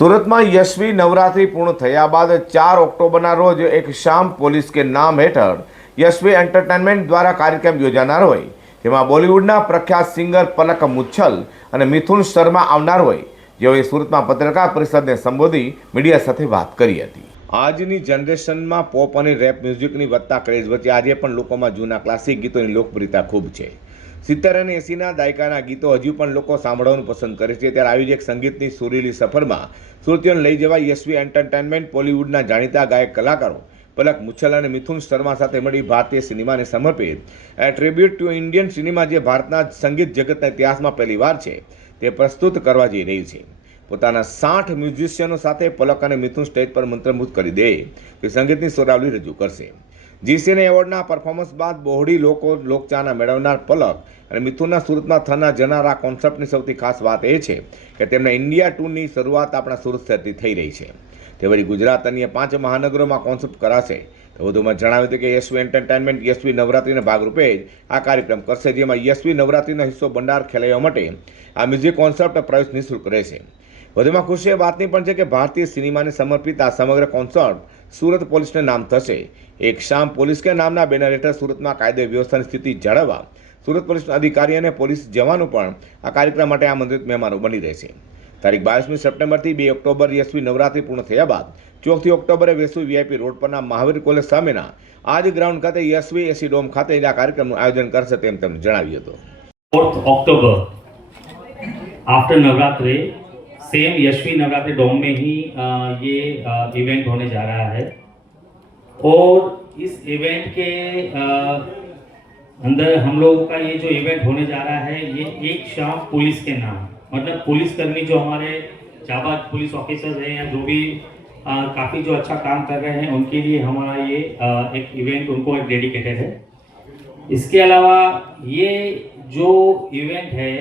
સુરતમાં યશવી નવરાત્રિ પૂર્ણ થયા બાદ 4 ઓક્ટોબરના રોજ એક શામ પોલીસ કે નામ હેઠળ યશવી એન્ટરટેનમેન્ટ દ્વારા કાર્યક્રમ યોજાનાર હોય, જેમાં બોલિવૂડના પ્રખ્યાત સિંગર પલક મુચ્છલ અને મિથુન શર્મા આવનાર હોય, જેઓએ સુરતમાં પત્રકાર પરિષદને સંબોધી મીડિયા સાથે વાત કરી હતી। આજની જનરેશનમાં પોપ અને રેપ મ્યુઝિકની વધતા ક્રેઝ વચ્ચે આજે પણ લોકોમાં જૂના ક્લાસિક ગીતોની લોકપ્રિયતા ખૂબ છે। 70 અને 80ના દાયકાના ગીતો હજુ પણ લોકો સાંભળવાનું પસંદ કરે છે। ત્યારે આવી જ એક સંગીતની સુરીલી સફરમાં સુરતીઓને લઈ જવા યશવી એન્ટરટેનમેન્ટ બોલિવૂડના જાણીતા ગાયક કલાકારો પલક મુચ્છલ અને મિથુન શર્મા સાથે મળી ભારતીય સિનેમાને સમર્પિત ટ્રિબ્યુટ ટુ ઇન્ડિયન સિનેમા, જે ભારતના સંગીત જગતના ઇતિહાસમાં પહેલીવાર છે, તે પ્રસ્તુત કરવા જઈ રહી છે। પોતાના 60 મ્યુઝિશિયનો સાથે પલક અને મિથુન સ્ટેજ પર મંત્રમુગ્ધ કરી દે તે સંગીતની સોરાવલી રજૂ કરશે। જી સિને એવોર્ડના પરફોર્મન્સ બાદ બહોળી લોકચાહના મેળવનાર પલક અને મિથુનના સુરતમાં થનાર જનારા કોન્સેપ્ટની સૌથી ખાસ વાત એ છે કે તેમના ઇન્ડિયા ટૂરની શરૂઆત આપણા સુરત શહેરથી થઈ રહી છે। તે વળી ગુજરાત અન્ય 5 મહાનગરોમાં કોન્સેપ્ટ કરાશે। તો વધુમાં જણાવ્યું હતું કે યશવી એન્ટરટેનમેન્ટ યશવી નવરાત્રિના ભાગરૂપે જ આ કાર્યક્રમ કરશે, જેમાં યશવી નવરાત્રિનો હિસ્સો બંડાર ખેલૈયાઓ માટે આ મ્યુઝિક કોન્સેપ્ટ પ્રવેશ નિઃશુલ્ક રહેશે। વધુમાં ખુશી એ વાતની પણ છે કે ભારતીય સિનેમાને સમર્પિત આ સમગ્ર કોન્સર્ટ સુરત પોલીસને નામ થશે। એક શામ પોલીસ કે નામના બેનર હેઠળ સુરતમાં કાયદો વ્યવસ્થાની સ્થિતિ જાળવવા સુરત પોલીસના અધિકારી અને પોલીસ જવાનો પણ આ કાર્યક્રમ માટે આમંત્રિત મહેમાનો બની રહેશે। તારીખ 22મી સપ્ટેમ્બરથી 2 ઓક્ટોબર યશવી નવરાત્રિ પૂર્ણ થયા બાદ 4 ઓક્ટોબરે વેસુ વીઆઈપી રોડ પરના મહાવીર કોલેજ સામેના આ જ ગ્રાઉન્ડ ખાતે યશવી એસી ડોમ ખાતે આ કાર્યક્રમનું આયોજન કરશે તેમ તેમણે જણાવ્યું હતું। 4th अक्टूबर आफ्टर नवरात्रि सेम यशवी नवरात्रि डोम में ही ये इवेंट होने जा रहा है और इस इवेंट के अंदर हम लोगों का ये जो इवेंट होने जा रहा है ये एक शाम पुलिस के नाम, मतलब पुलिसकर्मी जो हमारे जाबाज पुलिस ऑफिसर्स हैं या जो भी काफ़ी जो अच्छा काम कर रहे हैं उनके लिए हमारा ये एक इवेंट उनको एक डेडिकेटेड है। इसके अलावा ये जो इवेंट है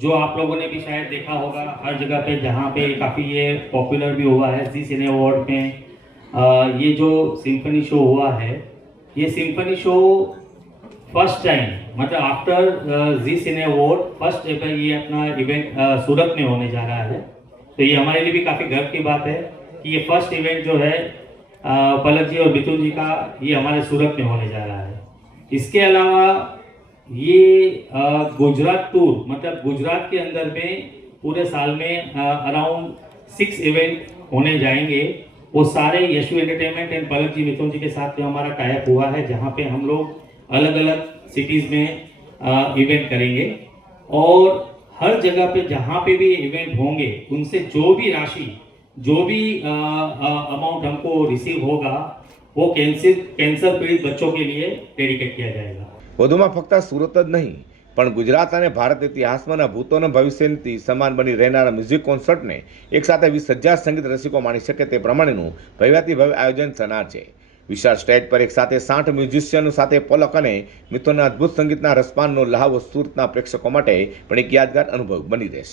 जो आप लोगों ने भी शायद देखा होगा हर जगह पे, जहाँ पे काफ़ी ये पॉपुलर भी हुआ है, जी सिने अवार्ड में ये जो सिम्फनी शो हुआ है, ये सिम्फनी शो फर्स्ट टाइम मतलब आफ्टर जी सिने अवार्ड फर्स्ट एवर ये अपना इवेंट सूरत में होने जा रहा है। तो ये हमारे लिए भी काफ़ी गर्व की बात है कि ये फर्स्ट इवेंट जो है पलक जी और मिथुन जी का ये हमारे सूरत में होने जा रहा है। इसके अलावा ये गुजरात टूर, मतलब गुजरात के अंदर में पूरे साल में अराउंड 6 इवेंट होने जाएंगे। वो सारे यशवी एंटरटेनमेंट एंड पलक जी मिथुन जी के साथ जो हमारा टाइप हुआ है, जहाँ पे हम लोग अलग अलग सिटीज़ में इवेंट करेंगे और हर जगह पे जहाँ पे भी इवेंट होंगे उनसे जो भी राशि जो भी अमाउंट हमको रिसीव होगा वो कैंसर पीड़ित बच्चों के लिए डेडिकेट किया जाएगा। વધુમાં ફક્ત સુરત જ નહીં પણ ગુજરાત અને ભારત ઇતિહાસમાં ભૂતો અને ભવિષ્યની સમાન બની રહેનારા મ્યુઝિક કોન્સર્ટને એકસાથે 20,000 સંગીત રસિકો માણી શકે તે પ્રમાણેનું ભવ્યાતિ ભવ્ય આયોજન થનાર છે। વિશાળ સ્ટેજ પર એક સાથે 60 મ્યુઝિશિયનો સાથે પલક અને મિથુનના અદ્ભુત સંગીતના રસપાનનો લહાવો સુરતના પ્રેક્ષકો માટે પણ એક યાદગાર અનુભવ બની રહેશે।